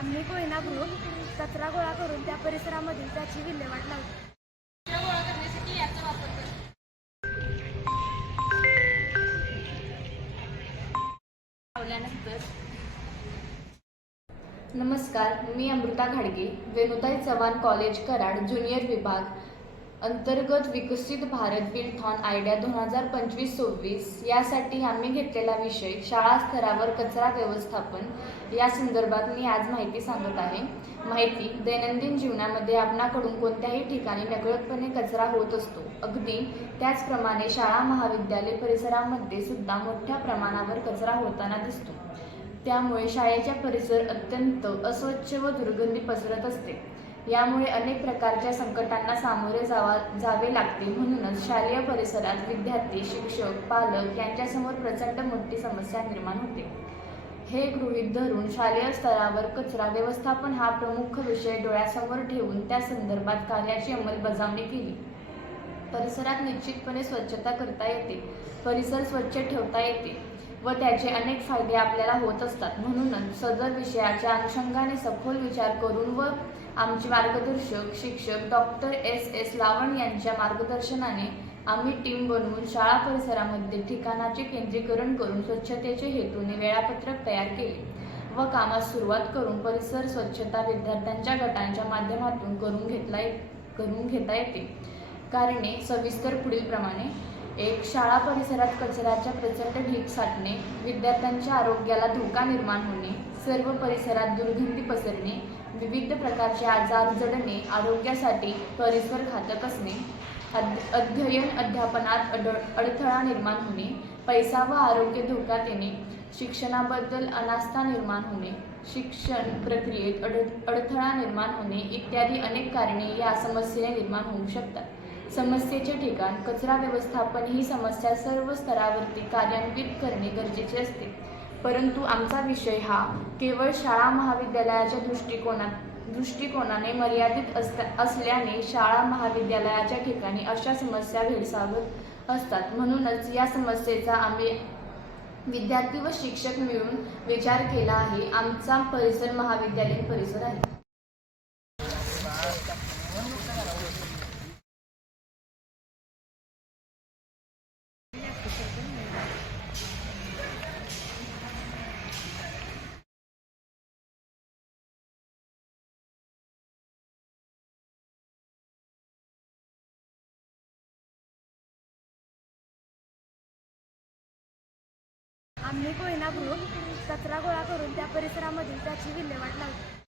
आम्ही कोयना ग्रुप कचरा गोळा करून त्या परिसरामधील त्याची विल्हेवाट लावतो. कचरा गोळा करण्यासाठी याचा वापर करतो. लावल्यानंतर नमस्कार, मी अमृता घाडगे, वेणुताई चव्हाण कॉलेज कराड ज्युनियर विभाग अंतर्गत विकसित भारत बिल्डथॉन आयडिया 2025-26 यासाठी आम्ही घेतलेला विषय शाळा स्तरावर कचरा व्यवस्थापन या संदर्भात मी आज माहिती सांगत आहे. माहिती: दैनंदिन जीवनामध्ये आपणाकडून कोणत्याही ठिकाणी नकळतपणे कचरा होत असतो. अगदी त्याचप्रमाणे शाळा महाविद्यालय परिसरामध्ये सुद्धा मोठ्या प्रमाणावर कचरा होताना दिसतो. त्यामुळे शाळेचा परिसर अत्यंत अस्वच्छ व दुर्गंधी पसरत असते. यामुळे अनेक प्रकारच्या संकटांना सामोरे जावे लागते. म्हणूनच शालेय परिसरात विद्यार्थी, शिक्षक, पालक यांच्यासमोर प्रचंड मोठी समस्या निर्माण होते. हे गृहीत धरून शालेय स्तरावर कचरा व्यवस्थापन हा प्रमुख विषय डोळ्यासमोर ठेवून त्या संदर्भात कार्याची अंमलबजावणी केली. परिसरात निश्चितपणे स्वच्छता करता येते, परिसर स्वच्छ ठेवता येते व त्याचे अनेक फायदे आपल्याला होत असतात. म्हणूनच सदर विषयाच्या अनुषंगाने सखोल विचार करून व आमचे मार्गदर्शक शिक्षक डॉक्टर S. लावण यांच्या मार्गदर्शनाने आम्ही टीम बनवून शाळा परिसरामध्ये ठिकाणाचे केंद्रीकरण करून स्वच्छतेचे हेतूने वेळापत्रक तयार केले व कामास सुरुवात करून परिसर स्वच्छता विद्यार्थ्यांच्या गटांच्या माध्यमातून करून घेता येते. कारणे सविस्तर पुढीलप्रमाणे: 1. शाळा परिसरात कचऱ्याच्या प्रचंड ढीग साठणे, विद्यार्थ्यांच्या आरोग्याला धोका निर्माण होणे, सर्व परिसरात दुर्गंधी पसरणे, विविध प्रकारचे आजार जडणे, आरोग्यासाठी परिसर घातक असणे, अध्ययन अध्यापनात अडथळा निर्माण होणे, पैसा व आरोग्य धोक्यात येणे, शिक्षणाबद्दल अनास्था निर्माण होणे, शिक्षण प्रक्रियेत अडथळा निर्माण होणे इत्यादी अनेक कारणे या समस्येने निर्माण होऊ शकतात. समस्येचे ठिकाण: कचरा व्यवस्थापन ही समस्या सर्व स्तरावरती कार्यान्वित करणे गरजेचे असते. परंतु आमचा विषय हा केवळ शाळा महाविद्यालयाच्या दृष्टिकोनाने मर्यादित असल्याने शाळा महाविद्यालयाच्या ठिकाणी अशा समस्या भेडसावत असतात. म्हणूनच या समस्येचा आम्ही विद्यार्थी व शिक्षक मिळून विचार केला आहे. आमचा परिसर महाविद्यालयीन परिसर आहे. आम्ही कोयना ग्रुप कचरा गोळा करून त्या परिसरामधील त्याची विल्हेवाट लावतो.